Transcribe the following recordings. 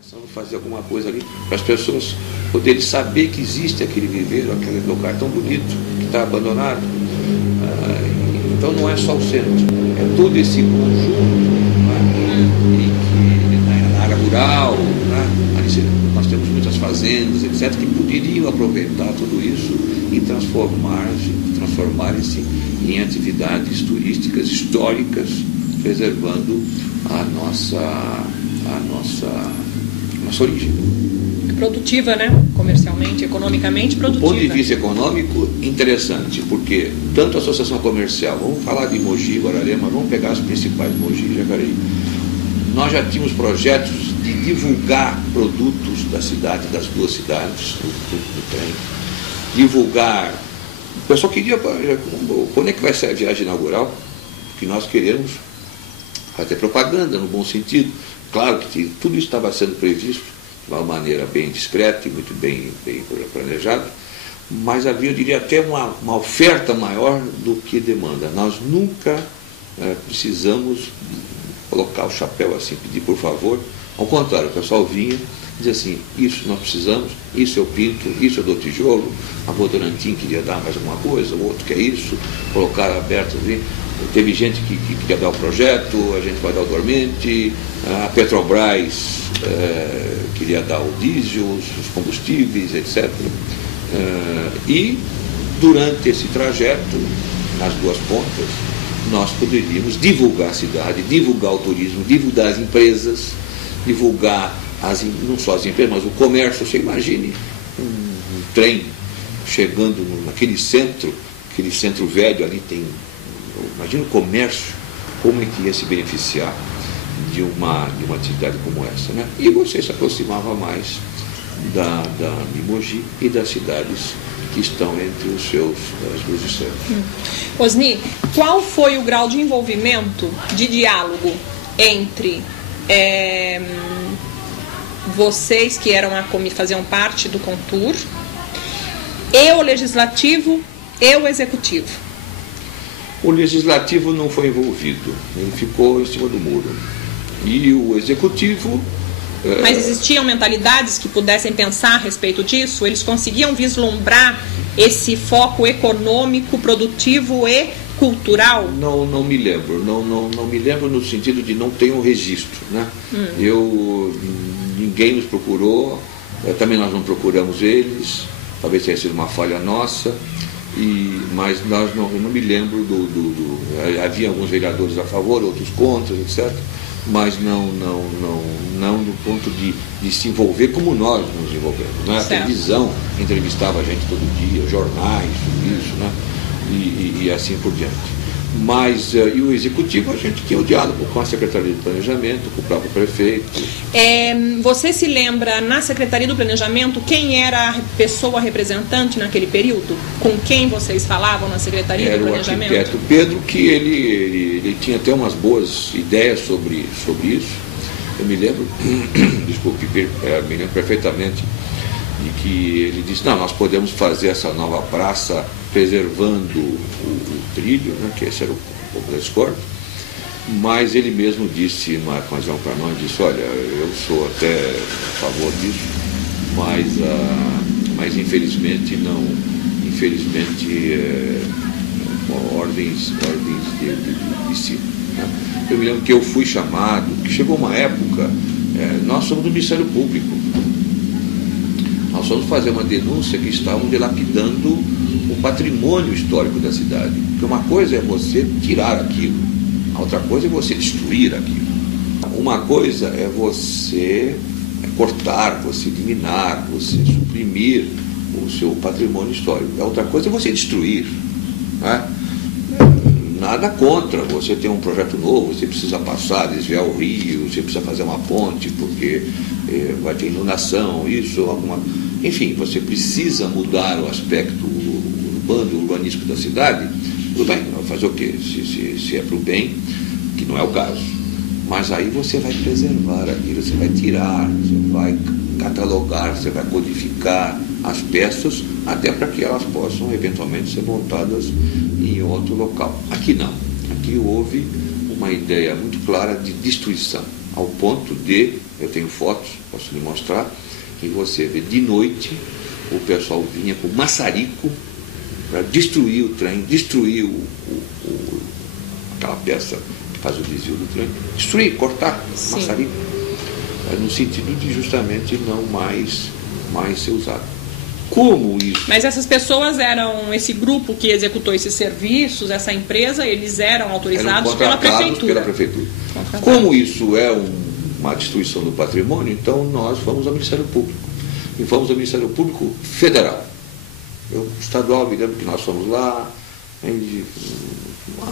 Pensando em fazer alguma coisa ali para as pessoas poderem saber que existe aquele viveiro, aquele lugar tão bonito que está abandonado. Então não é só o centro, é todo esse conjunto, e que na área rural, ali nós temos muitas fazendas, etc., que poderiam aproveitar tudo isso e transformarem-se em atividades turísticas históricas, preservando a nossa origem. Produtiva, né? Comercialmente, economicamente produtiva. Do ponto de vista econômico, interessante, porque tanto a associação comercial, vamos falar de Mogi, Guararema, vamos pegar as principais, Mogi e Jacareí. Nós já tínhamos projetos de divulgar produtos da cidade, das duas cidades, do trem. Divulgar. O pessoal queria, quando é que vai ser a viagem inaugural? Que nós queremos fazer propaganda, no bom sentido. Claro que tudo isso estava sendo previsto de uma maneira bem discreta e muito bem planejada, mas havia, eu diria, até uma oferta maior do que demanda. Nós nunca precisamos colocar o chapéu assim, pedir por favor. Ao contrário, o pessoal vinha e dizia assim: isso nós precisamos, isso eu pinto, isso eu dou tijolo, a Votorantim queria dar mais alguma coisa, o outro quer isso, colocar aberto ali. Teve gente que queria dar o projeto, a gente vai dar o dormente, a Petrobras queria dar o diesel, os combustíveis, etc. E durante esse trajeto, nas duas pontas, nós poderíamos divulgar a cidade, divulgar o turismo, divulgar as empresas, divulgar não só as empresas, mas o comércio. Você imagine um trem chegando naquele centro velho ali tem. Imagina o comércio, como é que ia se beneficiar de uma atividade como essa, né? E você se aproximava mais de Mogi e das cidades que estão entre as duas distâncias. Osni, qual foi o grau de envolvimento, de diálogo entre vocês que faziam parte do Contur e o Legislativo e o Executivo? O Legislativo não foi envolvido, ele ficou em cima do muro. E o Executivo... Mas existiam mentalidades que pudessem pensar a respeito disso? Eles conseguiam vislumbrar esse foco econômico, produtivo e cultural? Não me lembro. Não me lembro no sentido de não ter um registro, né? Ninguém nos procurou, também nós não procuramos eles, talvez tenha sido uma falha nossa. Mas eu não me lembro havia alguns vereadores a favor, outros contra, etc. Mas não no ponto de se envolver como nós nos envolvemos, né? A televisão entrevistava a gente todo dia, jornais, tudo isso, né? E assim por diante. Mas e o Executivo, a gente tinha o diálogo com a Secretaria de Planejamento, com o próprio prefeito. Você se lembra, na Secretaria do Planejamento, quem era a pessoa representante naquele período? Com quem vocês falavam na Secretaria do Planejamento? Era o arquiteto Pedro, que ele tinha até umas boas ideias sobre isso. Eu me lembro, me lembro perfeitamente, de que ele disse: não, nós podemos fazer essa nova praça preservando o trilho, né, que esse era o pouco da discórdia, mas ele mesmo disse, numa ocasião para nós, disse: olha, eu sou até a favor disso, mas infelizmente ordens de cima. Né? Eu me lembro que eu fui chamado, que chegou uma época, nós somos do Ministério Público, nós fomos fazer uma denúncia que estavam dilapidando o patrimônio histórico da cidade. Porque uma coisa é você tirar aquilo, a outra coisa é você destruir aquilo. Uma coisa é você cortar, você eliminar, você suprimir o seu patrimônio histórico. A outra coisa é você destruir, né? Nada contra você ter um projeto novo, você precisa desviar o rio, você precisa fazer uma ponte porque vai ter inundação, enfim, você precisa mudar o aspecto urbanístico da cidade. Tudo bem, vai fazer o quê? Se é para o bem, que não é o caso. Mas aí você vai preservar aquilo, você vai tirar, você vai catalogar, você vai codificar as peças, até para que elas possam eventualmente ser montadas em outro local. Aqui não. Aqui houve uma ideia muito clara de destruição, ao ponto de eu tenho fotos, posso lhe mostrar, que você vê de noite o pessoal vinha com maçarico para destruir o trem, destruir aquela peça que faz o desvio do trem, destruir, cortar, maçarico, no sentido de justamente não mais ser usado. Como isso? Mas essas pessoas eram, esse grupo que executou esses serviços, essa empresa, eles eram autorizados pela prefeitura. Como isso é uma destruição do patrimônio, então nós fomos ao Ministério Público. E fomos ao Ministério Público Federal. Estadual, me lembro que nós fomos lá,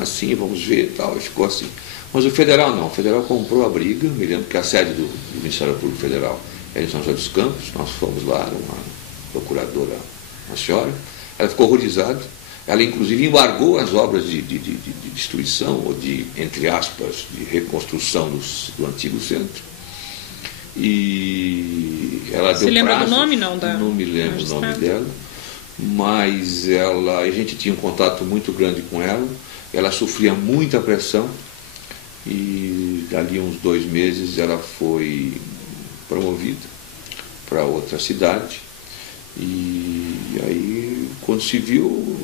assim, vamos ver e tal, e ficou assim. Mas o federal não, o federal comprou a briga, me lembro que a sede do Ministério Público Federal era em São José dos Campos, nós fomos lá, era uma procuradora, uma senhora, ela ficou horrorizada, ela inclusive embargou as obras de destruição, ou de, entre aspas, de reconstrução do antigo centro. E ela Você deu lembra prazo, do nome, não? Não me lembro o nome dela, mas a gente tinha um contato muito grande com ela sofria muita pressão, e dali uns 2 meses ela foi promovida para outra cidade, e aí quando se viu,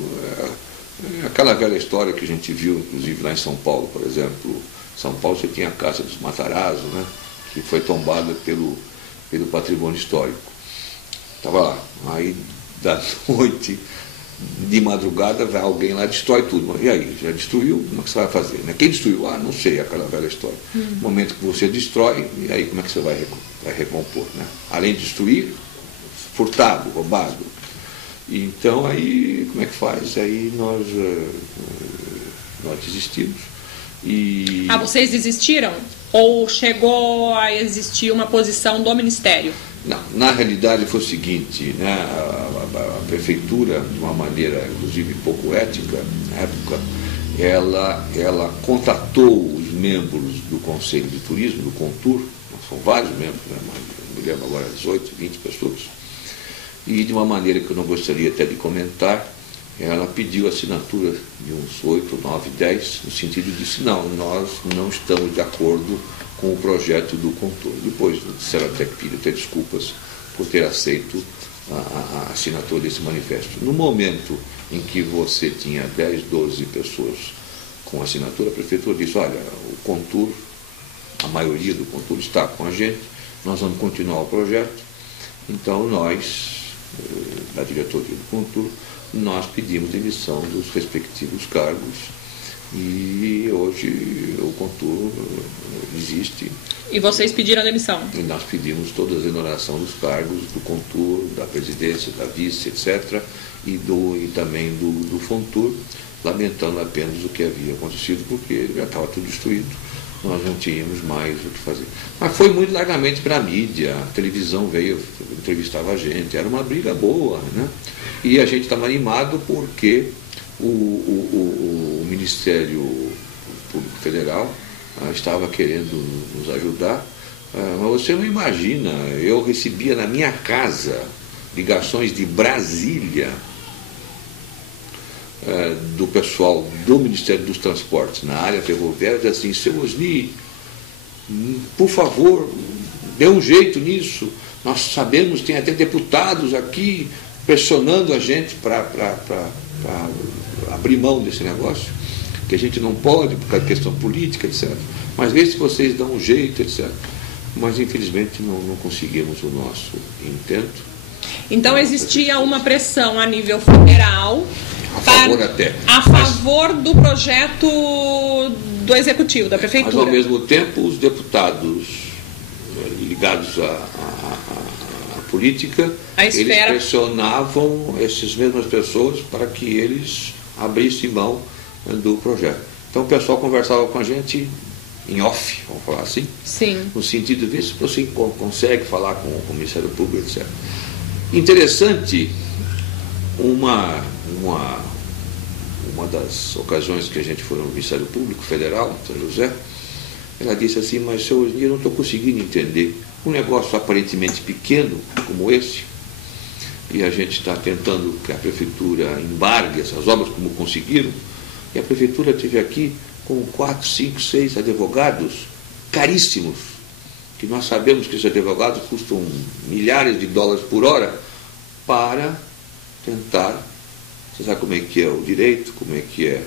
aquela velha história que a gente viu, inclusive lá em São Paulo, por exemplo. São Paulo você tinha a Casa dos Matarazzo, né, que foi tombada pelo patrimônio histórico. Estava lá, aí da noite, de madrugada, vai alguém lá e destrói tudo. E aí, já destruiu? Como é que você vai fazer? Né? Quem destruiu? Não sei, aquela velha história. No momento que você destrói, e aí como é que você vai recompor? Né? Além de destruir, furtado, roubado. Então aí, como é que faz? Aí nós desistimos. Vocês desistiram? Ou chegou a existir uma posição do Ministério? Não, na realidade foi o seguinte, né, a prefeitura, de uma maneira inclusive pouco ética, na época, ela contatou os membros do Conselho de Turismo, do Contur, são vários membros, né, mas me lembro agora 18, 20 pessoas, e de uma maneira que eu não gostaria até de comentar, ela pediu a assinatura de uns 8, 9, 10, no sentido de não, nós não estamos de acordo com o projeto do Contur. Depois disseram até que pediram até desculpas por ter aceito a assinatura desse manifesto. No momento em que você tinha 10, 12 pessoas com assinatura, a prefeitura disse, olha, o Contur, a maioria do Contur está com a gente, nós vamos continuar o projeto, então nós, da diretoria do Contur, nós pedimos demissão dos respectivos cargos e hoje o Contur existe. E vocês pediram a demissão? E nós pedimos toda a exoneração dos cargos do Contur, da presidência, da vice, etc., e também do Fontur, lamentando apenas o que havia acontecido, porque já estava tudo destruído, nós não tínhamos mais o que fazer. Mas foi muito largamente para a mídia, a televisão veio, entrevistava a gente, era uma briga boa, né? E a gente estava animado porque o Ministério Público Federal estava querendo nos ajudar, mas você não imagina, eu recebia na minha casa ligações de Brasília, do pessoal do Ministério dos Transportes na área ferroviária, assim, seu Osni, por favor, dê um jeito nisso, nós sabemos, tem até deputados aqui pressionando a gente para abrir mão desse negócio, que a gente não pode por causa da questão política, etc. Mas vê se vocês dão um jeito, etc. Mas infelizmente não conseguimos o nosso intento. Então existia uma pressão a nível federal a favor do projeto do Executivo, da Prefeitura. Mas ao mesmo tempo os deputados ligados à política, eles pressionavam essas mesmas pessoas para que eles abrissem mão do projeto. Então o pessoal conversava com a gente em off, vamos falar assim. Sim. No sentido de ver se você consegue falar com o Ministério Público, etc. Interessante, uma das ocasiões que a gente foi no Ministério Público Federal, São José, ela disse assim, mas senhor, eu não estou conseguindo entender um negócio aparentemente pequeno como esse, e a gente está tentando que a prefeitura embargue essas obras como conseguiram, e a prefeitura teve aqui com 4, 5, 6 advogados caríssimos, que nós sabemos que os advogados custam milhares de dólares por hora para tentar, você sabe como é que é o direito, como é que é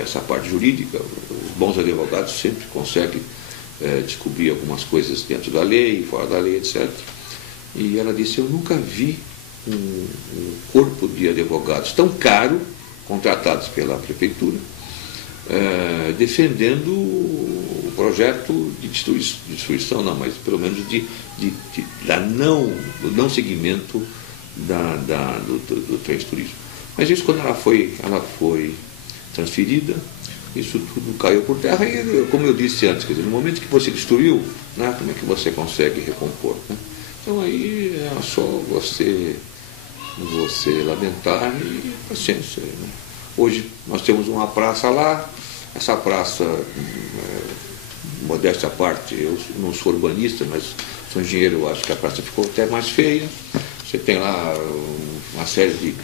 essa parte jurídica. Os bons advogados sempre conseguem descobrir algumas coisas dentro da lei, fora da lei, etc. E ela disse, eu nunca vi um corpo de advogados tão caro, contratados pela prefeitura, defendendo o projeto de destruição, não, mas pelo menos do não seguimento do transturismo. Mas isso, quando ela foi transferida, isso tudo caiu por terra e, como eu disse antes, quer dizer, no momento que você destruiu, né, como é que você consegue recompor? Né? Então aí é só você lamentar e paciência. Né? Hoje nós temos uma praça lá, essa praça, modéstia à parte, eu não sou urbanista, mas sou engenheiro, eu acho que a praça ficou até mais feia. Você tem lá uma série de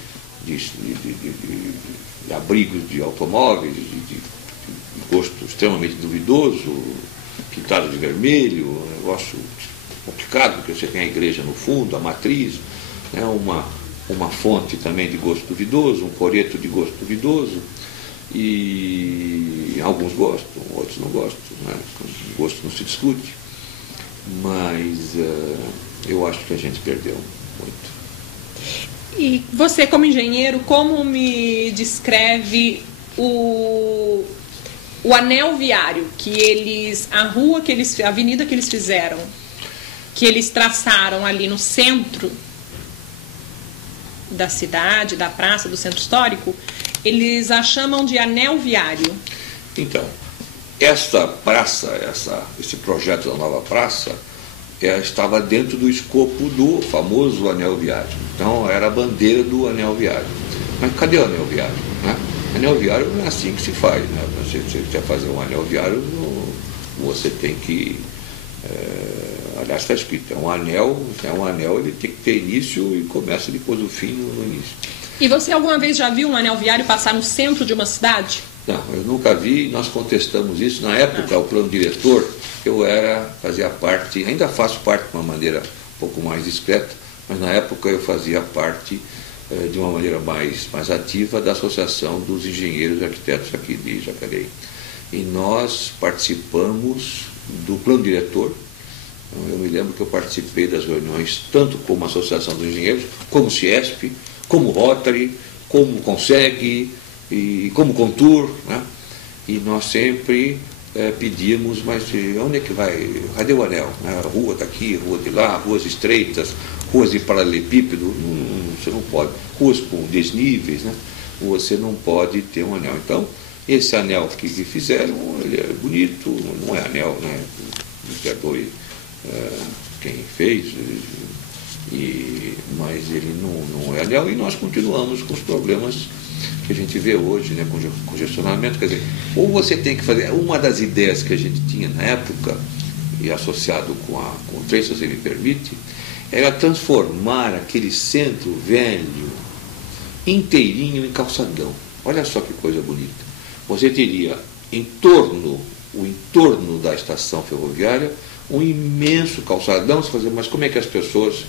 abrigos de automóveis, de gosto extremamente duvidoso, pintado de vermelho, um negócio complicado, porque você tem a igreja no fundo, a matriz, né, uma fonte também de gosto duvidoso, um coreto de gosto duvidoso, e alguns gostam, outros não gostam, né? O gosto não se discute, mas eu acho que a gente perdeu muito. E você, como engenheiro, como me descreve o anel viário a avenida que eles fizeram, que eles traçaram ali no centro da cidade, da praça, do centro histórico, eles a chamam de anel viário? Então, essa praça, esse projeto da nova praça, estava dentro do escopo do famoso anel viário. Então, era a bandeira do anel viário. Mas cadê o anel viário? Né? Anel viário não é assim que se faz. Né? Você quer fazer um anel viário, você tem que... aliás, está escrito, é um anel, ele tem que ter início e começa depois do fim no início. E você alguma vez já viu um anel viário passar no centro de uma cidade? Não, eu nunca vi, nós contestamos isso. Na época, o plano diretor, fazia parte, ainda faço parte de uma maneira um pouco mais discreta, mas na época eu fazia parte de uma maneira mais ativa da Associação dos Engenheiros e Arquitetos aqui de Jacareí. E nós participamos do plano diretor. Eu me lembro que eu participei das reuniões tanto como Associação dos Engenheiros, como Ciesp, como Rotary, como Conseg e como Contour, né? E nós sempre pedimos, mas onde é que vai? Cadê o anel? A rua está aqui, rua de lá, ruas estreitas, ruas de paralelepípedo, você não pode. Ruas com desníveis, né? Você não pode ter um anel. Então, esse anel que fizeram, ele é bonito, não é anel, né? Me perdoe quem fez, mas ele não é anel, e nós continuamos com os problemas que a gente vê hoje, né, com congestionamento. Quer dizer, ou você tem que fazer, uma das ideias que a gente tinha na época, e associado com o trem, se você me permite, era transformar aquele centro velho inteirinho em calçadão. Olha só que coisa bonita. Você teria o entorno da estação ferroviária um imenso calçadão, mas como é que as pessoas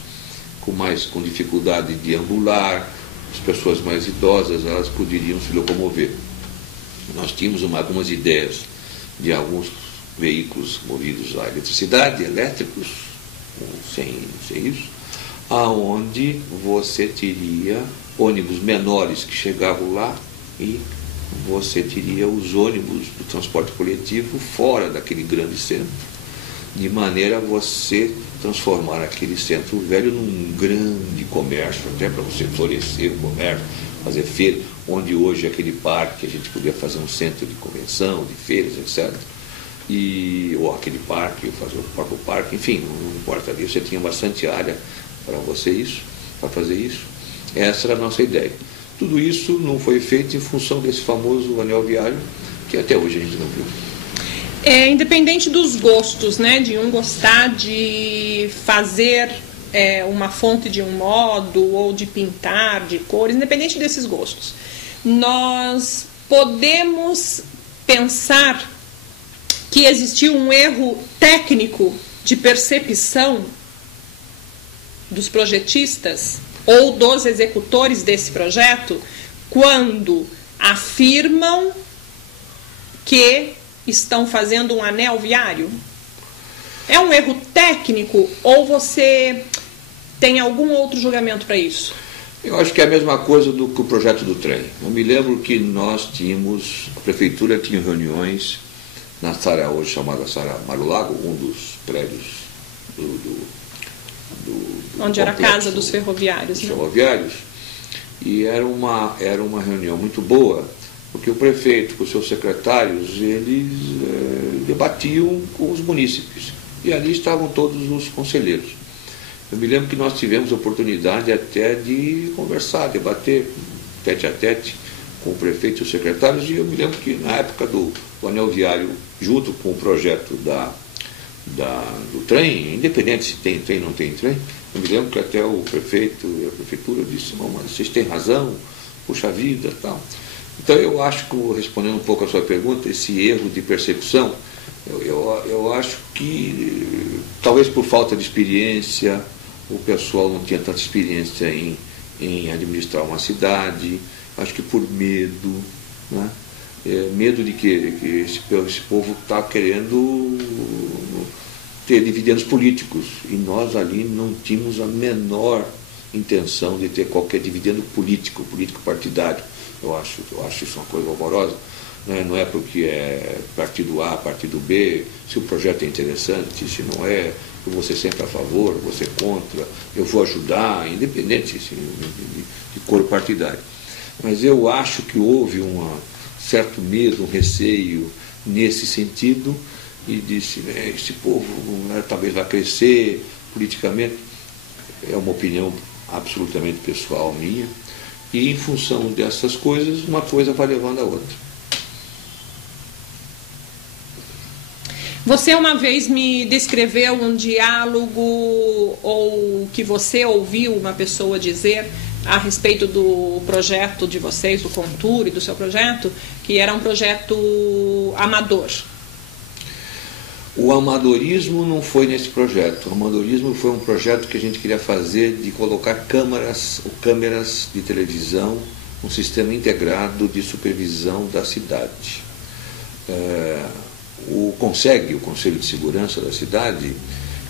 com dificuldade de ambular, as pessoas mais idosas, elas poderiam se locomover? Nós tínhamos algumas ideias de alguns veículos movidos a eletricidade, elétricos, sem isso, aonde você teria ônibus menores que chegavam lá e você teria os ônibus do transporte coletivo fora daquele grande centro, de maneira a você transformar aquele centro velho num grande comércio, até para você florescer o comércio, fazer feira, onde hoje aquele parque, a gente podia fazer um centro de convenção, de feiras, etc. Ou aquele parque, fazer o próprio parque, enfim, não importa ali, você tinha bastante área para fazer isso. Essa era a nossa ideia. Tudo isso não foi feito em função desse famoso anel viário, que até hoje a gente não viu. Independente dos gostos, né, de um gostar de fazer uma fonte de um modo ou de pintar de cores, independente desses gostos, nós podemos pensar que existiu um erro técnico de percepção dos projetistas ou dos executores desse projeto quando afirmam que estão fazendo um anel viário? É um erro técnico ou você tem algum outro julgamento para isso? Eu acho que é a mesma coisa do que o projeto do trem. Eu me lembro que nós tínhamos, a prefeitura tinha reuniões na Sara, hoje chamada Sara Marulago, um dos prédios do onde era a casa dos ferroviários. Dos ferroviários. E era uma reunião muito boa, porque o prefeito, com os seus secretários, eles debatiam com os munícipes. E ali estavam todos os conselheiros. Eu me lembro que nós tivemos a oportunidade até de conversar, debater tete a tete com o prefeito e os secretários, e eu me lembro que na época do anel viário, junto com o projeto do trem, independente se tem trem ou não tem trem, eu me lembro que até o prefeito e a prefeitura disse, não, mas vocês têm razão, puxa vida e tal. Então eu acho que, respondendo um pouco a sua pergunta, esse erro de percepção, eu acho que talvez por falta de experiência, o pessoal não tinha tanta experiência em administrar uma cidade, acho que por medo, né? Medo de que esse povo está querendo ter dividendos políticos, e nós ali não tínhamos a menor intenção de ter qualquer dividendo político partidário. Eu acho isso uma coisa horrorosa. Não é porque é partido A, partido B, se o projeto é interessante, se não é, eu vou ser sempre a favor, eu vou ser contra, eu vou ajudar, independente de cor partidário. Mas eu acho que houve um certo medo, um receio nesse sentido, e disse, esse povo talvez vai crescer politicamente. É uma opinião absolutamente pessoal minha, e em função dessas coisas, uma coisa vai levando a outra. Você uma vez me descreveu um diálogo ou que você ouviu uma pessoa dizer a respeito do projeto de vocês, do Contur e do seu projeto, que era um projeto amador. O amadorismo não foi nesse projeto. O amadorismo foi um projeto que a gente queria fazer de colocar câmeras de televisão, um sistema integrado de supervisão da cidade. O CONSEG, o Conselho de Segurança da cidade,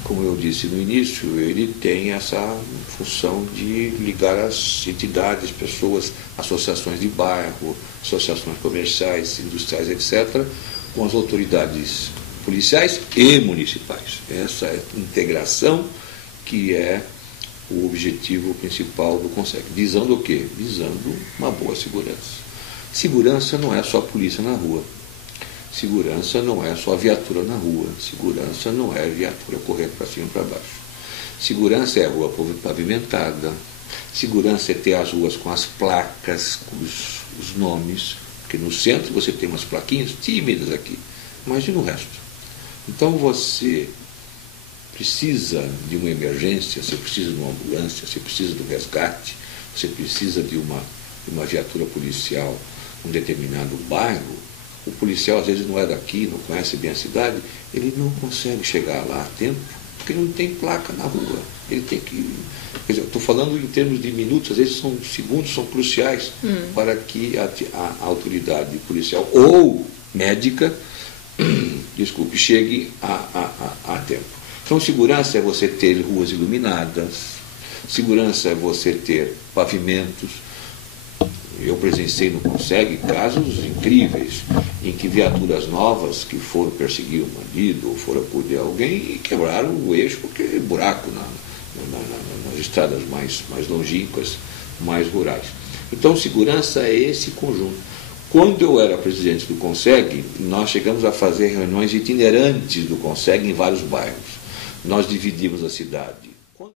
como eu disse no início, ele tem essa função de ligar as entidades, pessoas, associações de bairro, associações comerciais, industriais, etc., com as autoridades policiais e municipais. Essa integração que é o objetivo principal do CONSEG. Visando o quê? Visando uma boa segurança. Segurança não é só polícia na rua. Segurança não é só viatura na rua. Segurança não é viatura correndo para cima e para baixo. Segurança é a rua pavimentada. Segurança é ter as ruas com as placas, com os nomes. Porque no centro você tem umas plaquinhas tímidas aqui. Mas e no resto? Então você precisa de uma emergência, você precisa de uma ambulância, você precisa do resgate, você precisa de uma viatura policial num determinado bairro. O policial às vezes não é daqui, não conhece bem a cidade, ele não consegue chegar lá a tempo, porque não tem placa na rua. Ele tem que... Quer dizer, estou falando em termos de minutos, às vezes são segundos, são cruciais para que a autoridade policial ou médica, desculpe, chegue a tempo. Então, segurança é você ter ruas iluminadas, segurança é você ter pavimentos. Eu presenciei no CONSEG casos incríveis em que viaturas novas que foram perseguir um bandido ou foram acudir alguém e quebraram o eixo porque buraco nas estradas mais longínquas, mais rurais. Então, segurança é esse conjunto. Quando eu era presidente do CONSEG, nós chegamos a fazer reuniões itinerantes do CONSEG em vários bairros. Nós dividimos a cidade